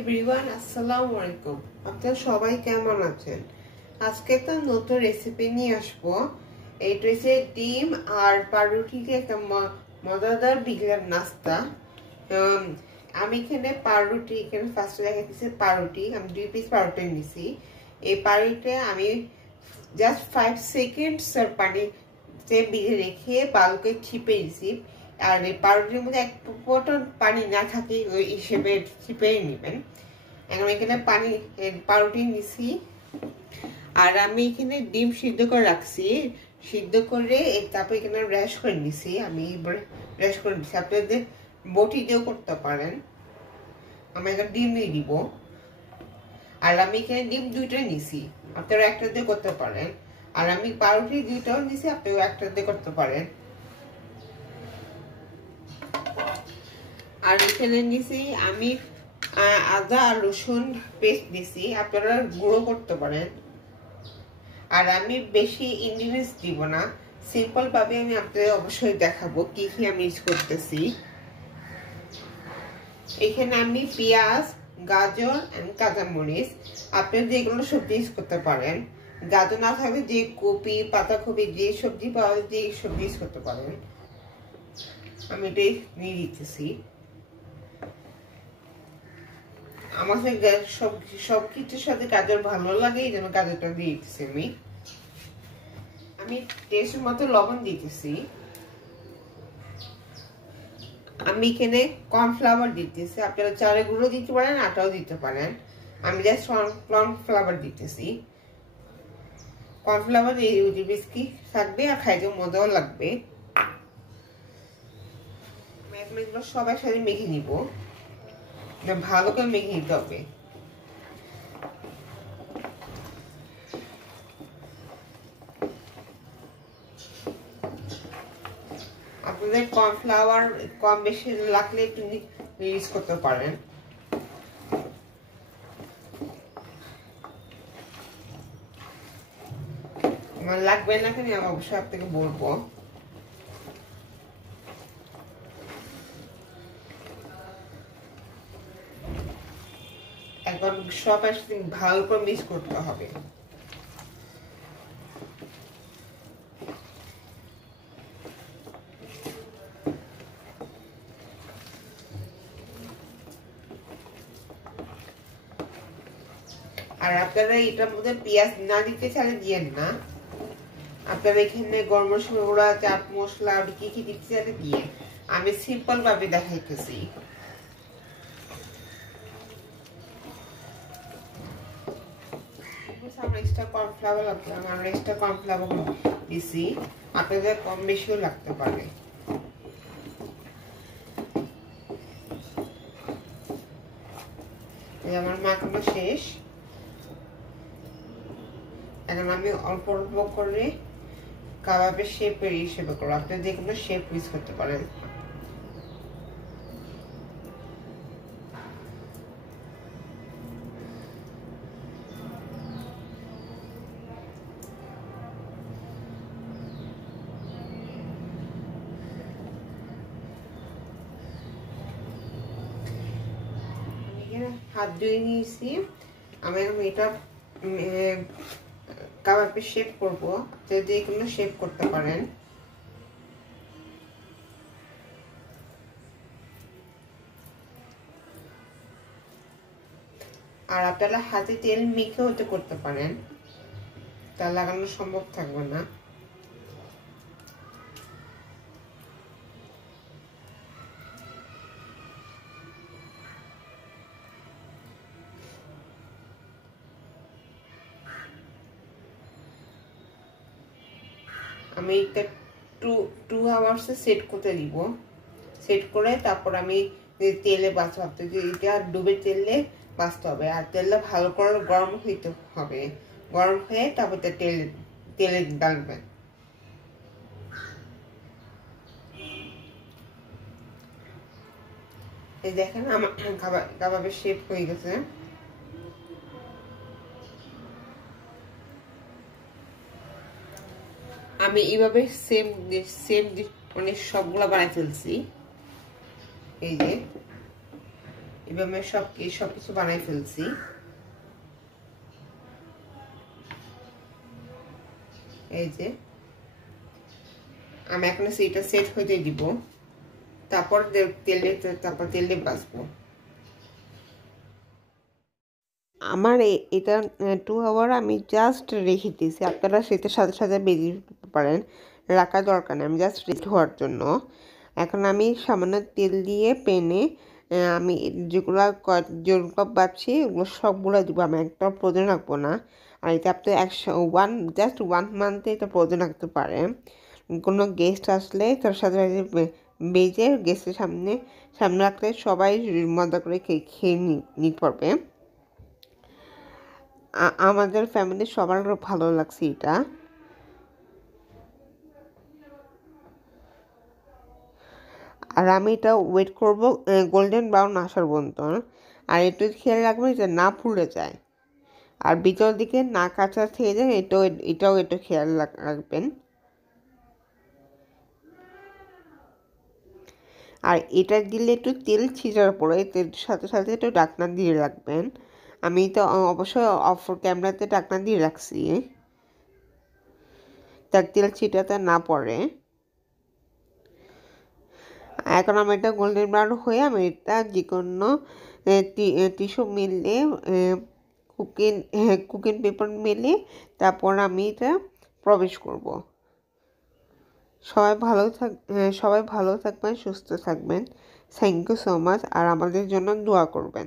Everyone, আসসালামু আলাইকুম। আপনারা সবাই কেমন আছেন? আজকে তো নতুন রেসিপি নিয়ে আসবো। এইটা হচ্ছে ডিম আর পাউরুটি দিয়ে একটা মজাদার বিকেলের নাস্তা। আমি এখানে পাউরুটি ফার্স্টে দেখাচ্ছি পাউরুটি। আমি 2 পিস পাউরুটি নিছি। এই পাউরুটি আমি জাস্ট 5 সেকেন্ডস পানিতে ভিজে রেখে বালুকে ছিপে দিছি। আর এই পাউরুটির মধ্যে এক ফোঁটা পানি না থাকে ওই হিসেবে ছিপে নেবেন। এখন এখানে পাউরুটি নিছি। আর আমি এখানে ডিম সিদ্ধ করে রাখছি। সিদ্ধ করে তারপর এখানে র্যাশ করে নিছি। আমি র্যাশ করে নিছি। আপনাদের বটি দিয়েও করতে পারেন। আমি এখানে ডিম দিয়ে দিব। আর আমি এখানে ডিম 2টা নিছি, আপনারা একটা দিয়ে করতে পারেন। আর আমি পাউরুটি 2টাও নিছি, আপনারা একটা দিয়ে করতে পারেন। আর এখানে নিছি আমি আদা আর রসুন পেস্ট দিছি, আপনারা গুঁড়ো করতে পারেন। আর আমি বেশি ইনগ্রিডিয়েন্টস দিব না, সিম্পল ভাবে আমি আপনাদের অবশ্যই দেখাবো কি কি আমি ইউজ করতেছি। এখানে আমি পেঁয়াজ, গাজর এন্ড কাঁচামরিচ, আপনারা যেগুলো সবজি ইউজ করতে পারেন। গাজর না থাকলে যে কপি, পাতাকপি, যে সবজি পাওয়া যায় যে সবজি ইউজ করতে পারেন। আমি এটাই নিয়ে দিতেছি। আমার সবকিছুর সাথে গাজর ভালো লাগে, এই জন্য গাজরটা দিয়ে দিতেছি। আমি টেস্ট মতো লবণ দিতেছি। আমি এখানে কর্নফ্লাওয়ার দিতেছি, আপনারা চালের গুঁড়ো দিতে পারেন, আটাও দিতে পারেন। আমি জাস্ট কর্নফ্লাওয়ার দিতেছি। কর্নফ্লাওয়ার বিস্কি থাকবে আর খাইতে মজাও লাগবে। এগুলো সবার সাথে মেখে নিব, ভালো করে মেখে নিতে হবে। আপনাদের কর্নফ্লাওয়ার কম বেশি লাগলে একটু ইউজ করতে পারেন। আমার লাগবে না কেন আমি অবশ্যই আপনাকে বলবো। এখন সব একসাথে ভালো করে মিক্স করতে হবে। আর আপনারা এটার মধ্যে পেঁয়াজ না দিতে চাইলে দিয়েন না। আপনারা এখানে গরম মশলা গুঁড়া, চাট মশলা কি কি দিতে চাইলে দিয়ে। আমি সিম্পল ভাবে দেখাইতেছি। আমরা এক্সট্রা কর্নফ্লাওয়ার লাগবে, আমরা এক্সট্রা কর্নফ্লাওয়ার দিছি, আপনাদের কম বেশিও লাগতে পারে। আমার মাখানো শেষ। এখন আমি অল্প অল্প করে কাবাবের শেপের হিসেবে করবো, আপনি যে কোনো শেপ ইউজ করতে পারেন। হাত ধুয়ে নিয়েছি। আমি এখন এটা কাবাবের শেপ করবো, যে কোনো শেপ করতে পারেন। আর আপনারা হাতে তেল মেখে হতে করতে পারেন, তা লাগানো সম্ভব থাকবে না। আমি এটা 2 আওয়ার্স সেট করতে দিব। সেট করে তারপর আমি তেলে ভাজতে হবে। এটা ডুবে তেলে ভাজতে হবে। আর তেলটা ভালো করে গরম হইতে হবে। গরম হয়ে তারপর তেলে ডালবেন। এই দেখেন আমার কাবাবের শেপ হয়ে গেছে। আমি এইভাবে সেম মানে সবগুলা বানাই ফেলছি। এই যে এভাবে সবকিছু বানাই ফেলছি। এই যে আমি এখন এটা সেট হইতে দিব, তারপর তেলে ভাজবো। আমার এটা 2 আওয়ার আমি জাস্ট রেখে দিয়েছি, আপনারা সেটার সাথে সাথে বেজে পারেন, রাখার দরকার নেই, আমি জাস্ট রেস্ট হওয়ার জন্য। এখন আমি সামান্য তেল দিয়ে পেনে আমি যেগুলো বাচ্ছি ওগুলো সবগুলো দিব, আমি একটা প্রয়োজন রাখবো না। আর এটা আপনি জাস্ট 1 মান্থে এটা প্রয়োজন রাখতে পারেন। কোনো গেস্ট আসলে তার সাথে বেজে গেস্টের সামনে রাখলে সবাই মজা করে খেয়ে নিতে পারবে। আমাদের ফ্যামিলির সবার ভালো লাগছে এটা। আর আমি এটা ওয়েট করব গোল্ডেন ব্রাউন আসার পর্যন্ত। আর একটু খেয়াল রাখবেন যে না পুড়ে যায়, আর ভিতর দিকে না কাঁচা থেকে যায়, এটাও একটু খেয়াল রাখবেন। আর এটা দিলে একটু তেল ছিটার পরে তেলের সাথে সাথে একটু ঢাকনা দিয়ে রাখবেন। আমি তো অবশ্যই অফ ক্যামেরাতে ঢাকনা দিয়ে রাখছি, তার তেল ছিটাতে না পড়ে। এখন আমি এটা গোল্ডেন ব্রাউন হয়ে আমি এটা যে কোনো টিস্যু মেলে কুকিং পেপার মেলে তারপর আমি এটা প্রবেশ করব। সবাই ভালো থাকবেন, সুস্থ থাকবেন। থ্যাংক ইউ সো মাচ, আর আমাদের জন্য দোয়া করবেন।